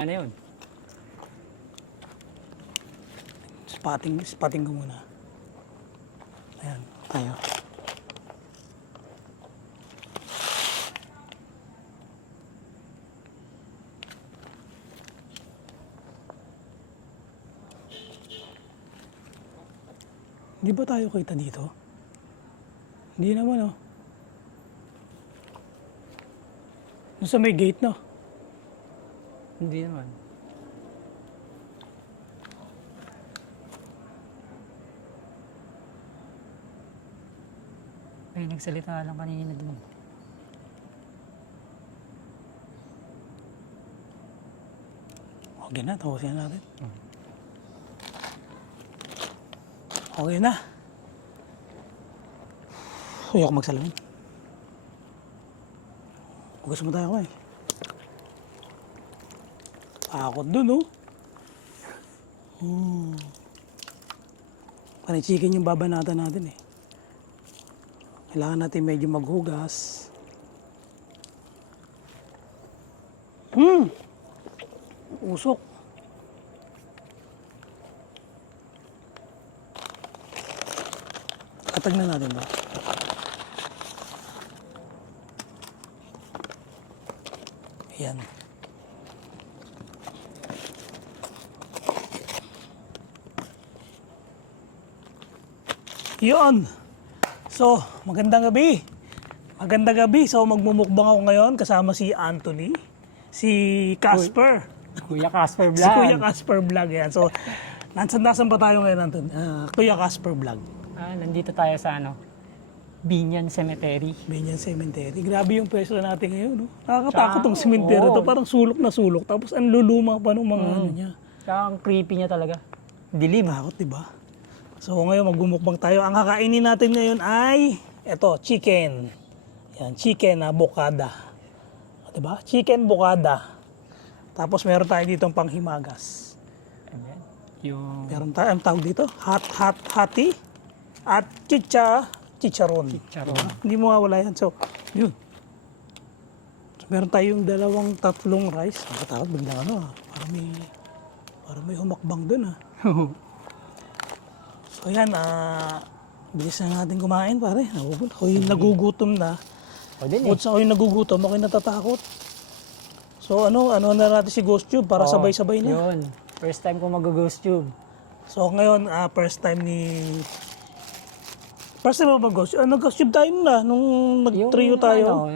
Ano yun? Spotting ko muna. Ayan, tayo. Di ba tayo kita dito? Hindi naman, oh. Doon sa may gate, no? Hindi naman. Ay, nagsalita lang kanina dun. Okay na, tapusin na natin. Okay na. Ayoko magsalamin. Hugas mo tayo ko eh. Takot dun, oh. Panichikin yung babanatan natin eh. Kailangan natin medyo maghugas. Usok. Katag na natin ba? Ayan. Yun. So, magandang gabi. Magandang gabi. So, magmumukbang ako ngayon kasama si Anthony, si Casper. Kuya Casper Vlog. Si Kuya Casper Vlog yan. So, nasan pa tayo ngayon, Anthony? Kuya Casper Vlog. Nandito tayo sa Binyan Cemetery. Binyan Cemetery. Grabe yung pwesto natin ngayon, no? Nakakatakot tong cemetery to. oo. Parang sulok na sulok. Tapos ang luluma pa ng mga ano niya. Tsaka ang creepy niya talaga. Dilim. Takot, diba? So ngayon magmumukbang tayo. Ang kakainin natin ngayon ay eto, chicken. Yan, chicken na bokada. Diba? Chicken bokada. Tapos meron tayo ditong panghimagas. Ayan. Yung Meron tayo, ang tawag dito, hati at chicharon. chicharon. Hindi mo mawala yan. So, yun. So, meron tayong tatlong rice. Nakatakot, biglang parang may humakbang dun, ha. So, yan, bilis na natin kumain, pare. Ako'y nagugutom na. O din Bukod sa ako'y nagugutom, ako'y natatakot. So, ano na natin si Ghost Tube para sabay-sabay na. Yun. First time ko mag-ghost tube. So, ngayon, first time ba mag-Ghost Tube? Nag-Ghost Tube tayo na, nung nag-trio tayo.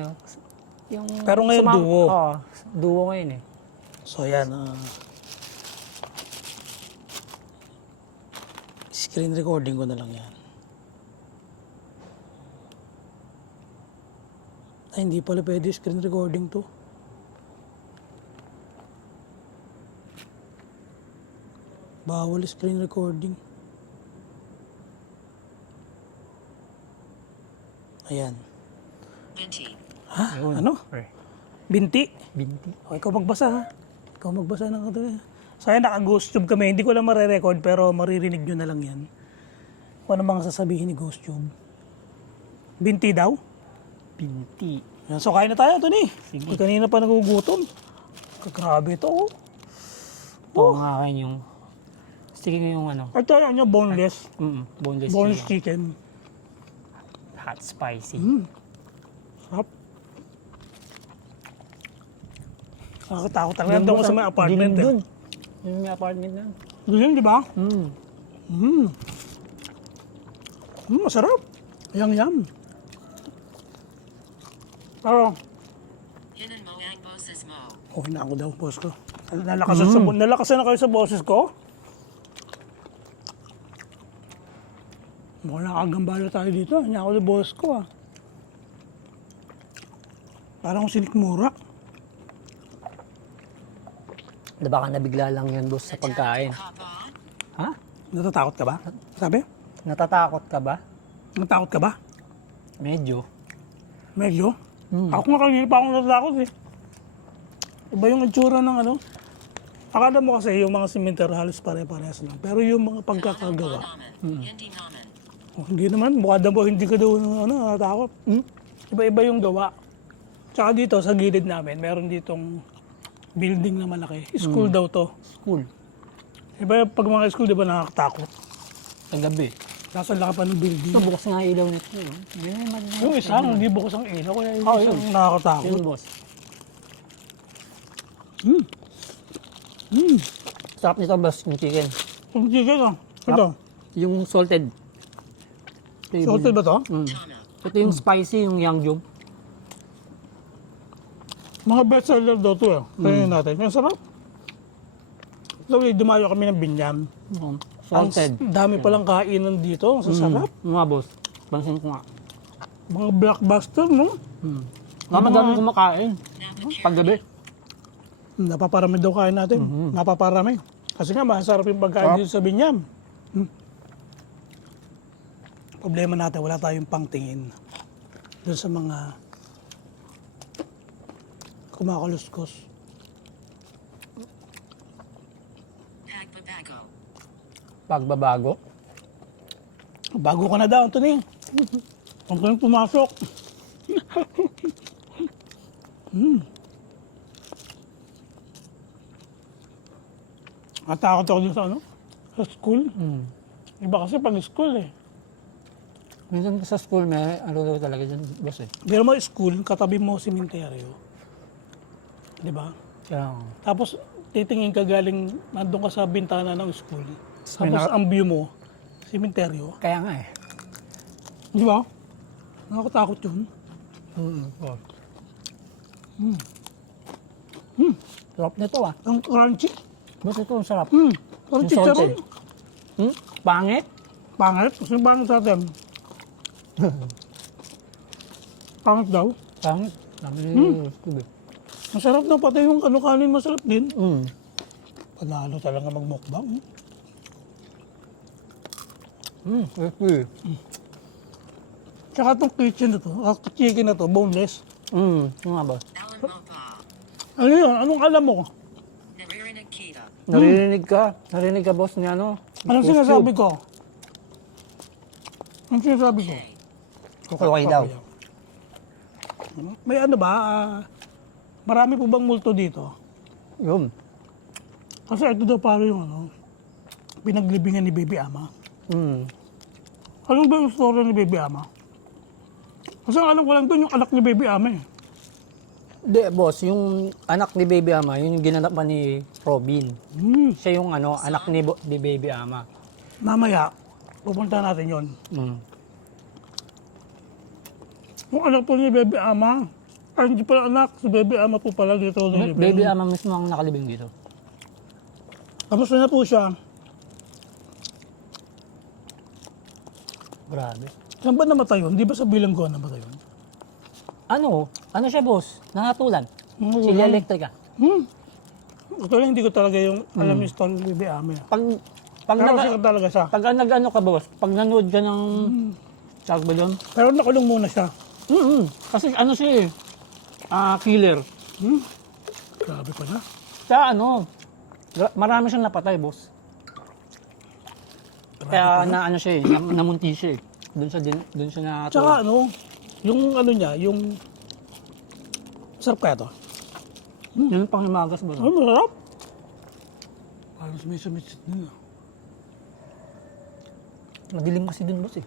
Yung Pero ngayon, duo. Oo, duo ngayon eh. So, yan. Screen recording ko na lang yan. Ay, hindi pala pwede screen recording to. Bawal screen recording. Ayan. Ha? Yun. Ano? Binti? Binti. O, ikaw magbasa, ha? Ikaw magbasa ng katuloy. So, ayan, naka-Ghost Tube kami. Hindi ko lang marirecord, pero maririnig nyo na lang yan. Kung ano mga sasabihin ni Ghost Tube. Binti daw? Binti. Yan, so, kain na tayo, Tony. Sige. Kanina pa nagugutom. Grabe ito, oh. Oo nga akin yung... Sige nga yung Ito, yan yung boneless. boneless Boneless chicken. chicken. Hot spicy. Sarap. Nakakatakot talaga. Nandun ko sa may apartment. Dilim dun. Yung may apartment na. Dilim, di ba? Masarap. Yang. Pero, okay na ako daw, boss ko. Nalakasan na kayo sa boses ko? Mukhang nakagambala tayo dito. Hindi ako sa boss ko, ah. Parang sinikmura. Da baka nabigla lang yan, boss, sa pagkain. Ha? Natatakot ka ba? Sabi? Natatakot ka ba? Natatakot ka ba? Medyo. Medyo? Ako nga kanina pa akong natatakot eh. Iba yung itsura ng ano. Akala mo kasi yung mga cemetery halos pare-parehas lang. Pero yung mga pagkakagawa. Hindi naman. Mukha daw hindi ka daw natatakot. Iba-iba yung gawa. Tsaka dito sa gilid namin, meron ditong building na malaki. School daw to. School. Iba pag mga school, di ba nakakatakot? Sa gabi. Nasa laki pa ng building. Ito, bukas nga ilaw nito. Yung isa, hindi bukas ang ilaw, kaya yung Oh, isang yun. nakakatakot. Yun, boss. Mm. Sarap nito, boss, yung chicken. Yung chicken ah. Ito. Yung salted. Salted ba to? Mm. Ito yung spicy, yung Yangjum. Mga best seller daw to eh. Tingnan natin. Ang sarap. So, dumayo kami ng Binyan. Mm. Ang Salted. dami palang kainan dito. Ang sarap. Mga boss. Pansin ko nga. Mga blockbuster, no? Mga madaming kumakain. Paggabi. Napaparami daw kain natin. Napaparami. Kasi nga, masarap yung pagkain dito sa Binyan. Problema natin, wala tayong pangtingin doon sa mga kumakaluskos. Pagbabago. Bago ka na daw, Anthony. Huwag ka nang pumasok. Natakot ako dun sa ano? Sa school. Iba kasi pag school eh. Minsan sa school may ano daw talaga dyan, boss eh. Pero mo school, katabi mo simenteryo. Di ba? Kaya, Tapos titingin ka galing, nandun ka sa bintana ng school. May Tapos na- ang view mo, simenteryo. kaya nga eh. Di ba? Nakakatakot yun. Oh. Sarap nito ah. Ang crunchy. Boss, ito ang sarap. Parang Yung chicharon. salted. Pangit? Pangit. Kasi pangit sa atin. Pangit daw. Pangit. Sabi ni Steve eh. Masarap na pati yung ano kanin masarap din. Mm. Panalo talaga magmukbang. Crispy. Tsaka itong kitchen na to, chicken na to, boneless. Yung nga boss. Ano yun? Anong alam mo? Narinig ka? Narinig ka boss ni ano? Anong sinasabi ko? Anong sinasabi ko? Okay daw. May ano ba? Marami po bang multo dito? Yun. Kasi ito daw parang yung ano, pinaglibingan ni Baby Ama. Ano ba yung story ni Baby Ama? Kasi ang alam ko lang doon yung anak ni Baby Ama eh. Hindi boss, yung anak ni Baby Ama, yun yung ginanap ni Robin. Siya yung ano, anak ni Baby Ama. Mamaya, pupunta natin yon. Yung anak po ni Baby Ama, ay hindi pala anak, si Baby Ama po pala dito. Baby Ama mismo ang nakalibing dito. Tapos na po siya. Grabe. Saan ba namatay yun? Di ba sa bilanggo namatay yun? Ano siya boss? Nangatulan. Hmm. Sila Electrica. Actually, hindi ko talaga yung alam yung story ni Baby Ama. Pag Pero siya talaga siya. pag nag-ano ka boss, pag nanood ka ng tawag ba doon? Pero nakulong muna siya. Kasi ano siya eh, killer. Grabe pala. Sa ano, marami siyang napatay boss. Kaya na ano siya eh, namunti siya eh. Doon siya na Tsaka ano, yung ano niya, yung... Sarap kaya to? Yun ang panghimagas boss. Ay, masarap. Parang sumisit din. Madilim kasi dun boss eh.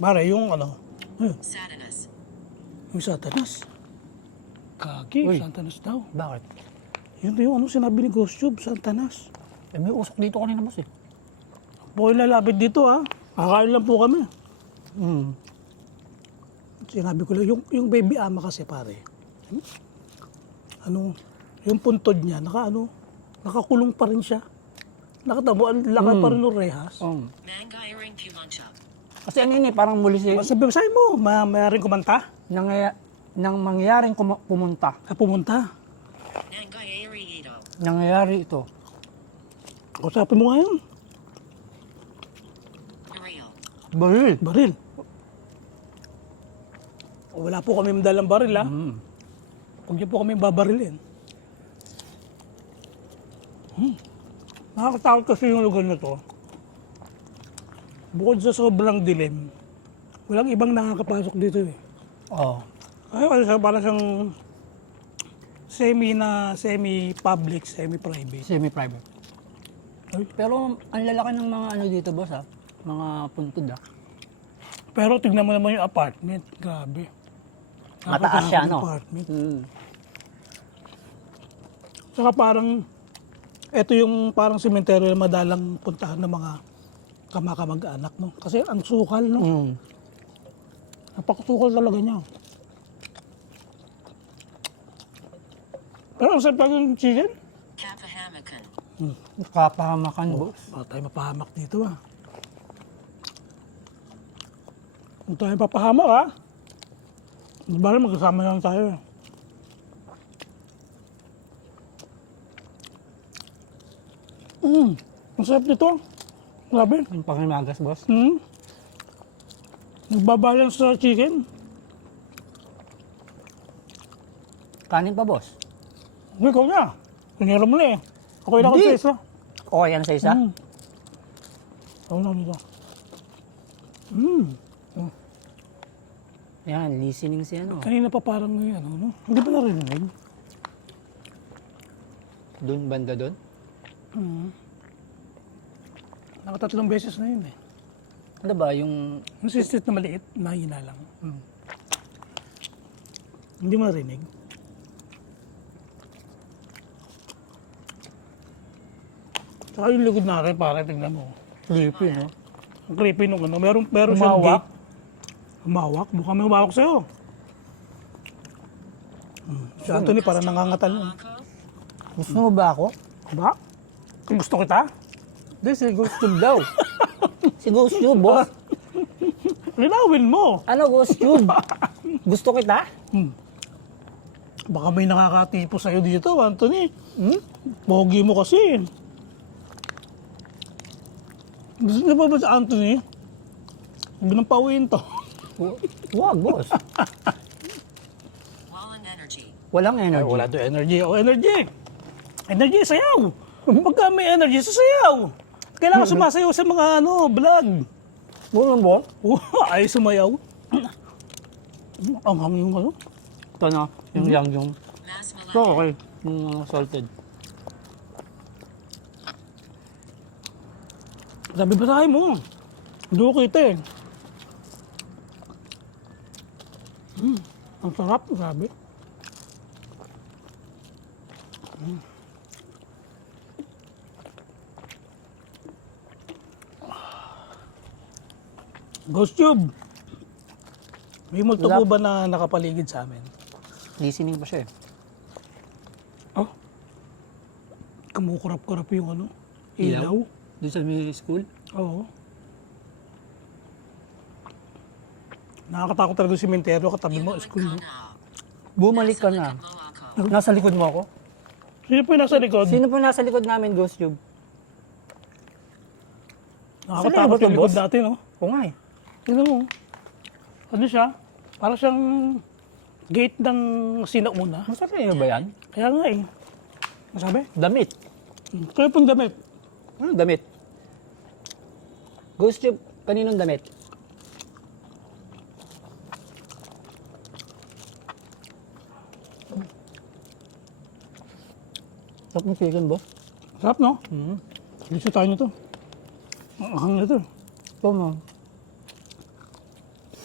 Mare, yung ano, Satanas. yung Satanas. Kagi, Uy. Satanas daw. Bakit? Yun yung ano sinabi ni Ghost Tube, Satanas. Eh may usok dito kanina boss eh. Bukoy lalapit dito ah. Kakain lang po kami. Sinabi ko lang, yung Baby Ama kasi pare. Ano, yung puntod niya, nakakulong pa rin siya. Nakatamo, ang laki pa rin ng rehas. Mangiring Pumancha. Kasi ano yun eh, parang muli si Sabi mo, mayaring kumanta? nang mangyaring pumunta. Pumunta. Nangyayari ito. Nangyayari ito. Usapin mo ngayon. Real. Baril. Baril. Wala po kami dalang baril ah. Huwag niyo po kami babarilin. Nakakatakot kasi yung lugar na to. Bukod sa sobrang dilim, walang ibang nakakapasok dito eh. Oo. Ay, para siyang semi-public, semi-private. Semi-private. Ay. Pero ang lalaki ng mga ano dito, boss, ha? Mga puntod, ha? Pero tignan mo naman yung apartment. Grabe. Mataas siya, Napakaganda no? ng apartment. Mm. Saka parang, ito yung parang sementeryo na madalang puntahan ng mga kamag-anak, no? Kasi ang sukal, no? Mm. Napakasukal talaga niya. Pero ang sarap talaga yung chicken. Kapahamakan. Kapahamakan, boss. Baka tayo mapahamak dito, ah. Kung tayo papahamak, ha? Di ba rin magkasama lang tayo, eh. Ang sarap nito. Grabe. Yung pangimagas, boss. Nagbabalance sa chicken. Kanin pa, boss. Hindi, ikaw na. Pinira mo na, eh. Ako yung Hindi. sa isa. Okay yan sa isa? Ako na dito. Yan, listening si ano. Kanina pa parang ano, no? Hindi ba narinig? Doon, banda doon. Nakatatlong beses na yun, eh. Ano ba, yung... Yung sistit na maliit, mahina lang. Hindi marinig. Saka yung likod natin, para tingnan mo. Creepy, no? Ang creepy nung ano. Meron siyang Humawak? gate. Humawak? Mukhang may humawak sa'yo. Si Anthony parang nangangatal yun. Gusto mo ba ako? Ba? Gusto kita? Hindi, si Ghost Tube daw. Si Ghost Tube, boss. Linawin mo. Ano, Ghost Tube? Gusto kita? Baka may nakakatipo sa'yo dito, Anthony. Pogi mo kasi. Gusto niyo ba sa Anthony? Huwag nang pauwiin to. Wag, boss. Wallen energy. Walang energy. Wala to energy. O, energy. Energy, sayaw. Pagka may energy, sasayaw. Kailangan sumasayaw sa mga vlog. Buong mo? Ay, sumayaw. Ang hangin yung ano. Ito na, yung yang yung... Mass Ito, molecular. okay. Yung salted. Sabi ba tayo mo? Hindi ko kita eh. Ang sarap, grabe. Ghost Tube. May multo Wala. po ba na nakapaligid sa amin? Listening pa siya eh. Oh. Kumukurap-kurap yung ilaw. Doon sa may school. Oo. Nakakatakot talaga yung sementeryo katabi mo, school mo. Bumalik ka na. Moako. Nasa likod mo ako? Sino po yung nasa likod? Sino po nasa likod namin, Ghost Tube? Nakakatakot Sino ba yung likod boss? natin, no? Oo nga eh. Tignan mo. Ano siya? Parang siyang gate ng sinauna. Masarap na ba yan? Kaya nga eh. Masabi? Damit. Kaya pong damit. Anong damit? Ghost Tube, kaninong damit? Sarap ng chicken, boss. Sarap, no? Gusto tayo nito. Ang hangin nito. Ito mo.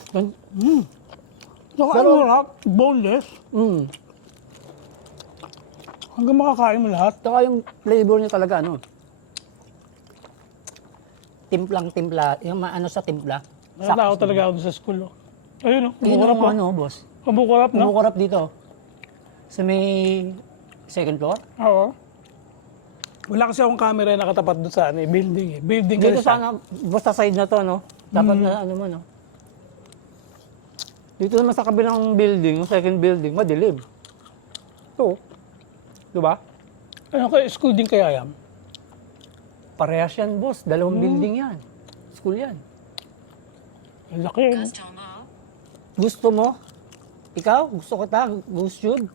Saka Pero- ano sarap? Boneless. Hanggang makakain mo lahat. Saka yung flavor niya talaga, ano? Timplang-timpla. Yung maano sa timpla. Nakatao talaga ako sa school. Oh. Ayun, no? Yun Kumukurap, ang no? ano, boss. Kumukurap, no? Kumukurap dito. Sa may second floor. Oo. Wala kasi akong camera na nakatapat doon sa building eh. Building Dito kasi siya. sana, basta side na to, no? Dapat na ano mo, no? Dito naman sa kabilang building, yung second building, madilim. Ito. Diba? Ano kaya, school din kaya yan? Parehas yan, boss. Dalawang building yan. School yan. Ang laki eh. Gusto mo? Gusto mo? Ikaw? Gusto kita? Ghost Tube?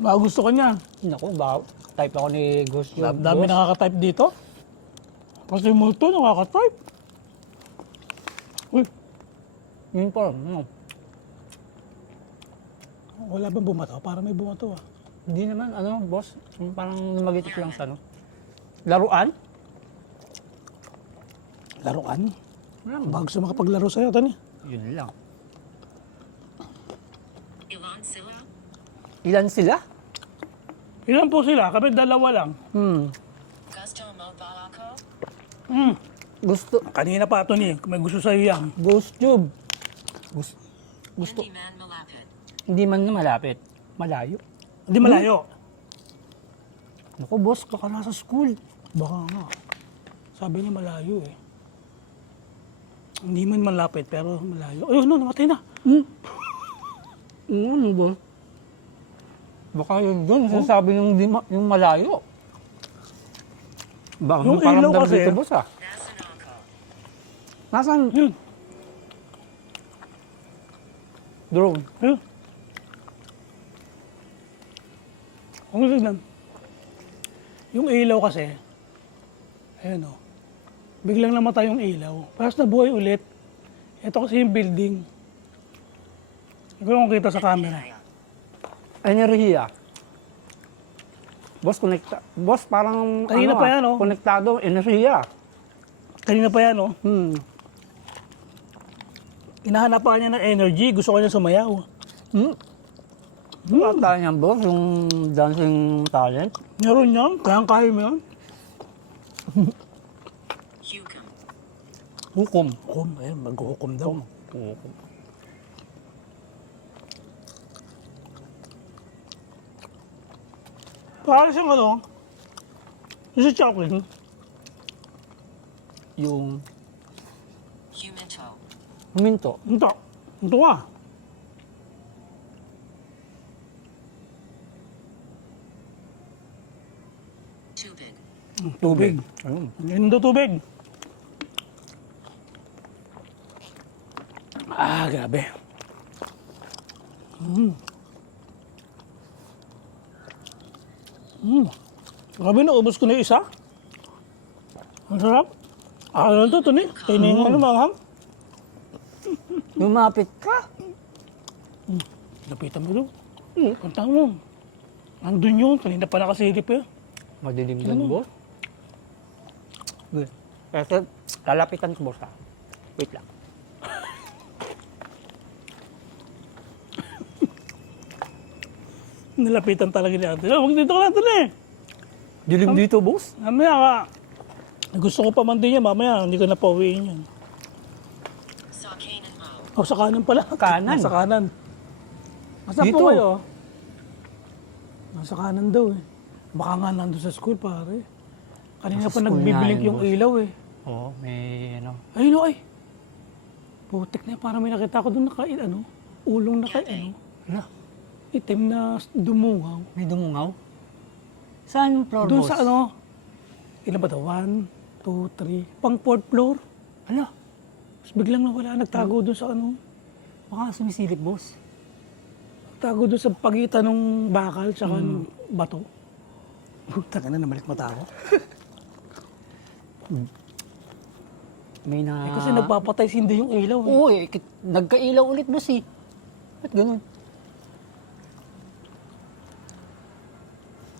Baka gusto ka niya. Naku, ba? Type ako ni Ghost Tube. Dami boss. nakaka-type dito. Kasi multo, nakaka-type. Uy, Yun po, no. Wala bang bumato? Para may bumato ah. Hindi naman, ano, boss. Yung parang lumagitik lang sa, ano. Laruan? Laruan? Wala, Bago sa makapaglaro sa'yo, Tony. yun lang. Ilan sila? Ilan sila? Ilan po sila? Kami dalawa lang. Gusto mo ba ako? Gusto. Kanina pa, Tony. Kung may gusto sa'yo yan. Ghost tube. Gusto. Hindi man malapit. Hindi man na malapit. Malayo. Hindi malayo. Naku, boss, baka nasa school. Baka nga. Sabi niya malayo eh. Hindi man malapit, pero malayo. Ayun, no, namatay na. Ano ba? Baka yun doon, sasabi yung, yung malayo. Baka Yung parang ilaw dam kasi- dito, boss, ah. Nasaan ako? Nasaan? Yun. Drone. Ayun. Kung tignan. Yung ilaw kasi, ayun o. Biglang namatay yung ilaw. Tapos nabuhay ulit. Ito kasi yung building. Hindi ko lang kita sa camera. Enerhiya. Boss, boss, parang, Kanina pa yan, oh. Konektado, enerhiya. Kanina pa yan o. Hinahanap pa niya ng energy. Gusto ko niya sumayaw. Bata niyan, boss, yung dancing talent. Meron yan. Kayang-kaya mo yan. Hukum. Hukom. Hukom. Ayun, mag-hukom daw. Hukom. Para siyang ano, yung sa chocolate. Yung Huminto. huminto. Ito. Ito ka. Tubig. Tubig. Ayun. Lindo tubig. Ah, grabe. Grabe, naubos ko na yung isa. Ang sarap. Ano to, Tony? Kainin mo ano, manghang? Lumapit ka. Lapitan mo doon. Punta mo. Nandun yun. Kanina pa nakasilip yun. Madilim dun, boss. Kasi, lalapitan ko, boss, ha. Wait lang. Nilapitan talaga ni Ate. Huwag dito ka lang, Tony. Dilim dito, boss. Mamaya ka. Gusto ko pa man din yan. Mamaya, hindi ko na pauwiin yan. Sa kanan mo. O, sa kanan pala. Kanan? Sa kanan. Nasa Dito. po kayo? Nasa kanan daw eh. Baka nga nandun sa school, pare. Kanina Nasa pa school nagbibilink nga yun, yung boss. ilaw eh. Oo, may, ano. Ayun o ay. Putik na yun. Parang may nakita ko doon ulong Ano? itim na dumungaw. May dumungaw? Saan yung floor, Doon boss? sa ilan ba daw? 1, 2, 3. Pang 4th floor. Ano? Tapos biglang nawala. Nagtago doon sa Baka sumisilip, boss. Nagtago doon sa pagitan ng bakal tsaka ng bato. Puta ka na, namalik mata ako. May na... Kasi nagpapatay sindi yung ilaw eh. Oo, nagkailaw ulit, boss, eh. Ba't ganun?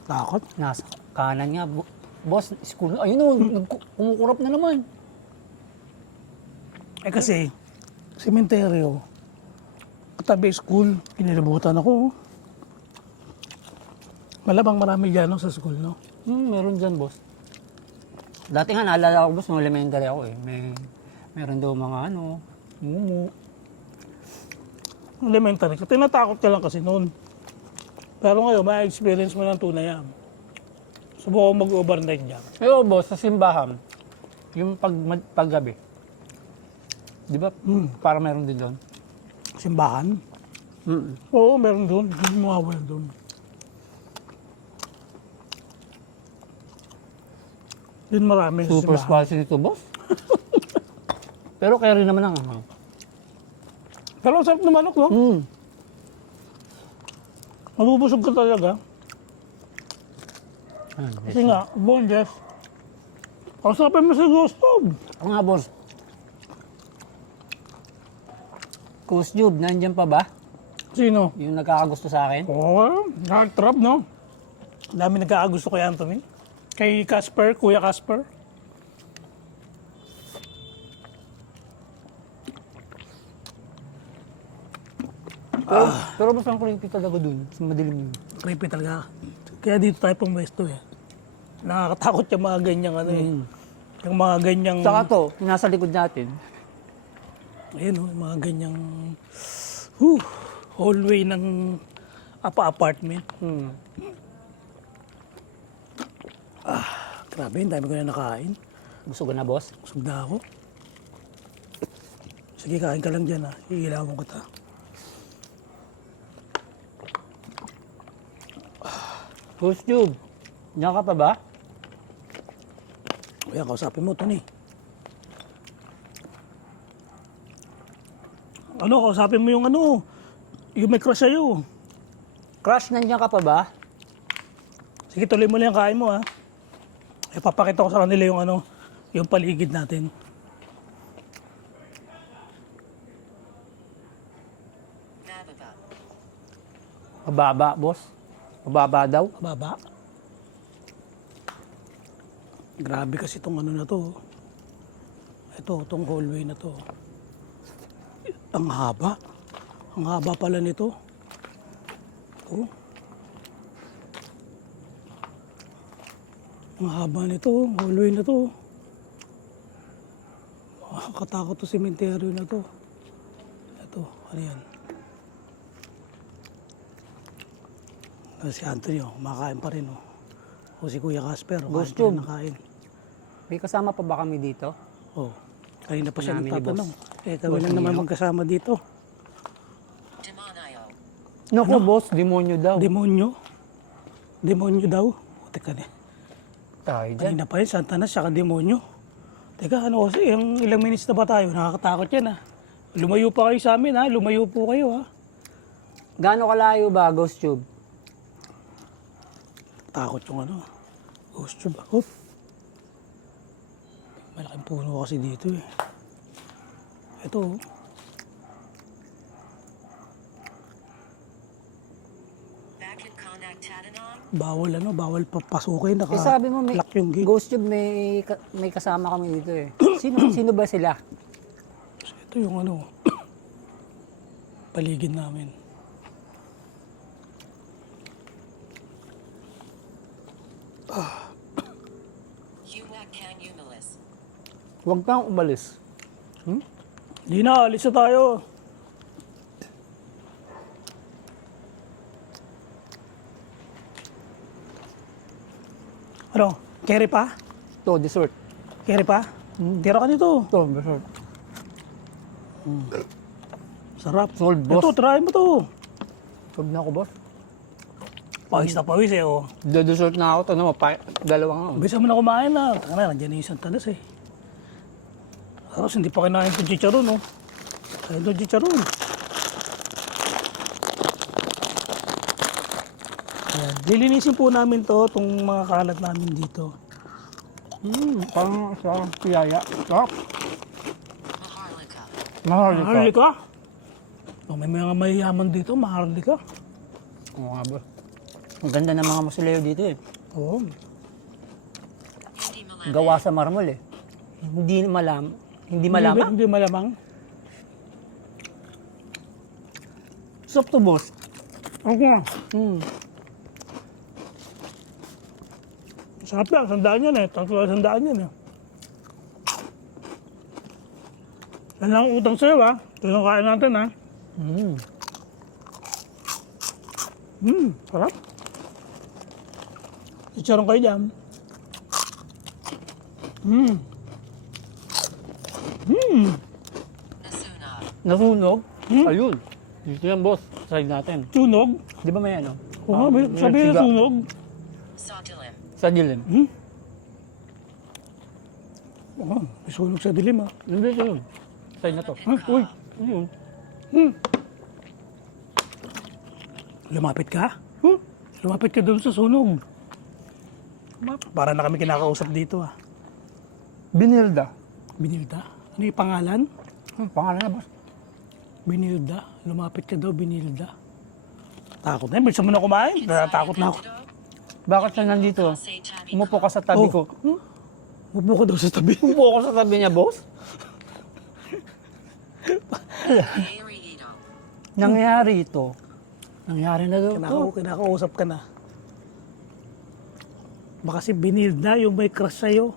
Takot. Nasa kanan nga, boss, school. Ayun o, kumukurap na naman. Eh kasi, sementeryo, katabi school, kinilibutan ako. Malabang marami dyan sa school, no? Meron dyan, boss. Dati nga, naalala ko, boss, nung elementary ako, eh. Meron daw mga, mumu. Elementary ka. Tinatakot ka lang kasi noon. Pero ngayon, may experience mo ng tunay yan. Subukan ko mag-overnight dyan. Pero, boss, sa simbahan, yung paggabi, di ba, para meron din doon? Simbahan? Oo, meron doon. Hindi mo mawawala doon. Doon marami sa Super simbahan. spicy nito, boss. Pero kaya rin naman ang anghang. Pero ang sarap ng manok, no? Mabubusog ka talaga. Kasi nga, boneless. Kasapin mo sa stove. Oo nga, boss. Coach Jube, nandyan pa ba? Sino? Yung nagkakagusto sa akin? Oo, trap, no? Dami nagkakagusto kay Anthony. Kay Casper, Kuya Casper. Pero mas ang creepy talaga dun, sa madilim yun. Creepy talaga. Kaya dito tayo pumwesto eh. Nakakatakot yung mga ganyang ano eh. Yung mga ganyang... Saka to, yung nasa likod natin, Ayun oh, yung mga ganyang... hallway ng apartment. Grabe, ang dami ko na nakain. gusto ko na boss. Busog na ako. Sige, kain ka lang dyan ha. Iilawan ko ta. Coach Jube, nandiyan ka pa ba? Kuya, kausapin mo, Tony. Ano, kausapin mo yung ano, yung may crush sa'yo. Crush, nandiyan ka pa ba? Sige, tuloy mo lang yung kain mo ha. Papakita ko sa kanila yung ano, yung paligid natin. Nababa. Mababa, boss. Mababa daw. Baba. Grabe kasi itong ano na to. Ito, itong hallway na to. Ang haba. Ang haba pala nito. Oh. Ang haba nito, hallway na to. Nakakatakot to sementeryo na to. Ito, ano yan? Si Anthony, kumakain pa rin. O si Kuya Casper, Ghost kain pa rin tube. nakain. May kasama pa ba kami dito? Oh, kanina pa siya Namin ni nagtatanong. Boss. Kami Boss lang naman Neo. magkasama dito. Demonio. Naku, boss, demonyo daw. Demonyo. Demonyo daw. O, teka na. Tayo dyan. Kanina pa yun, Santa na, saka demonyo. Teka, ano kasi, yung ilang minutes na ba tayo? Nakakatakot yan ha. Lumayo pa kayo sa amin ha. Lumayo po kayo ha. Gaano kalayo ba, Ghost Tube? Takot yung ano. Ghost tube. Hop. Malaking puno kasi dito eh. Ito oh. Back in Connacht Tadinong. Bawal ano, bawal papasukin. Eh sabi mo, may, Lock yung gate. Ghost Tube, may kasama kami dito eh. Sino ba sila? So, ito yung ano, paligid namin. Huac Can Humilis. Huwag kang umalis. Di na, alis na tayo. Ano, carry pa? Ito, dessert. Carry pa? Tira ka nito. Ito, dessert. Sarap. Sold, boss. Ito, try mo to. Huwag na ako, boss. Pawis na pawis eh, oh. Dessert na ako. Ito naman, dalawa nga. Bisa mo na kumain na. Taka na, nandiyan na yung Santa Nas eh. Tapos hindi pa kinain itong chicharon, oh. Kain itong chicharon. Ayan. Lilinisin po namin to, itong mga kalat namin dito. Parang sa piyaya. Sarap. Maharlika. Mahal Maharlika? Oh, may mga mayayaman dito, maharlika. Oo nga, boss. Ang ganda ng mga musuleo dito eh. Oo. Hindi malamig. Gawa sa marmol eh. Hindi malamang. Hindi malamang. Sarap to, boss. Ako nga. Sarap lang, sandaan yan eh. Tatlo sandaan yan eh. Yan lang ang utang sa'yo ha. Ito yung kain natin ha. Sarap. Chicharon kayo dyan. Nasunog. Nasunog? Ayun. Dito yan, boss. Side natin. Tunog. Di ba may ano? Oo nga, may sabi na siga. tunog. Sodilim. Sa dilim. Oo, may sunog sa dilim ha. Hindi ito yun. Side na to. Uy, Ayun. lumapit ka? Lumapit ka doon sa sunog. Para na kami kinakausap dito ha. Binilda. Binilda. Ano yung pangalan? Pangalan na, boss. Binilda. Lumapit ka daw, binilda. Takot na yun. Bisa mo na kumain. Natatakot na ako. Bakit siya nandito? Say tabby. Umupo ka sa tabi ko. Upo ka daw sa tabi. Umupo ako sa tabi niya, boss. Airy Edo. Nangyari ito. Nangyari na daw ito. Kinakausap ka na. Baka si binilda yung may crush sa'yo.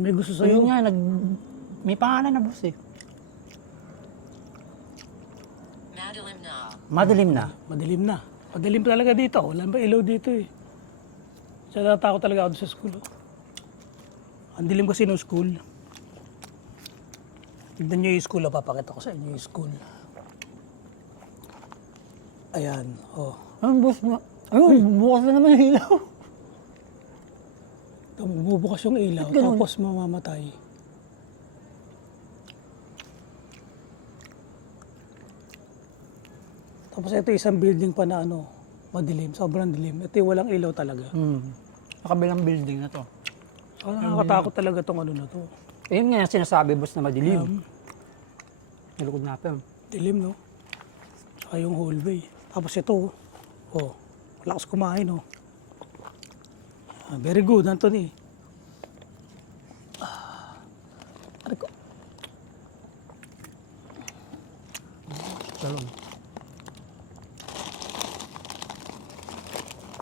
May gusto So sa'yo. yun nga, may pangalan na, boss eh. Madilim na. Madilim na. Madilim na. Madilim talaga dito. Wala ba ilaw dito eh. Siya natatakot talaga ako sa school. Ang dilim kasi ng school. Tignan nyo yung school. Papakita ko sa inyo yung school. Ayan. Oh. Ano, boss? Ayun, bukas na naman yung ilaw. Bubukas yung ilaw. Ba't ganun? Tapos mamamatay. Tapos ito isang building pa na ano, madilim, sobrang dilim. Ito yung walang ilaw talaga. Sa kabilang building na to. So, nakakatakot talaga tong ano na to. Ayun nga yung sinasabi, boss, na madilim. Nilukod natin. Dilim, no? Tsaka yung hallway. Tapos ito, oh, lakas kumain, oh. Ah, very good, Anthony. Ano ko? Dalawang.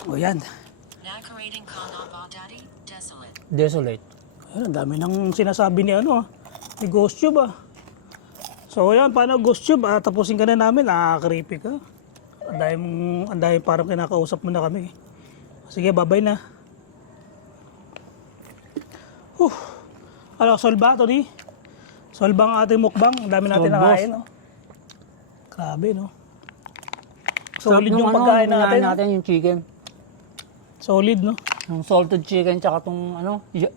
O yan. Nakarating ka na ba, Daddy? Desolate. Desolate. Ayun, ang dami nang sinasabi ni ano, ni Ghost Tube, ah. So yan, paano Ghost Tube? Tapusin ka na namin, creepy ka. Ang dahil parang kinakausap mo na kami. Sige, bye-bye na. Ano, solve ba, Tony? Solve ba ang ating mukbang? Ang dami natin Solve, nakain, boss. no? Grabe, no? Solid Sarap yung nung pagkain kinain natin. No? natin yung chicken. Solid, no? Yung salted chicken tsaka tong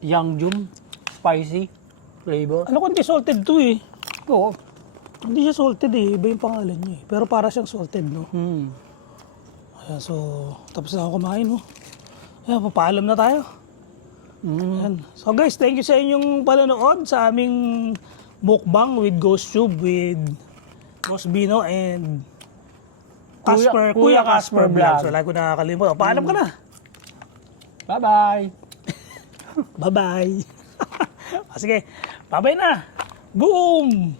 Yangjum spicy flavor. Ano kung di salted to eh? Oo. Hindi siya salted eh. Iba yung pangalan niya eh. Pero para siyang salted, no? Ayan, so, tapos na ako kumain, no? Ayan, papaalam na tayo. Ayan. So guys, thank you sa inyong panonood sa aming mukbang with Ghost Tube with Boss Bino and Kuya Casper Vlog. So, lagi ko nakakalimutan. Paalam ka na. Bye-bye. Bye-bye. Sige, bye-bye na. Boom!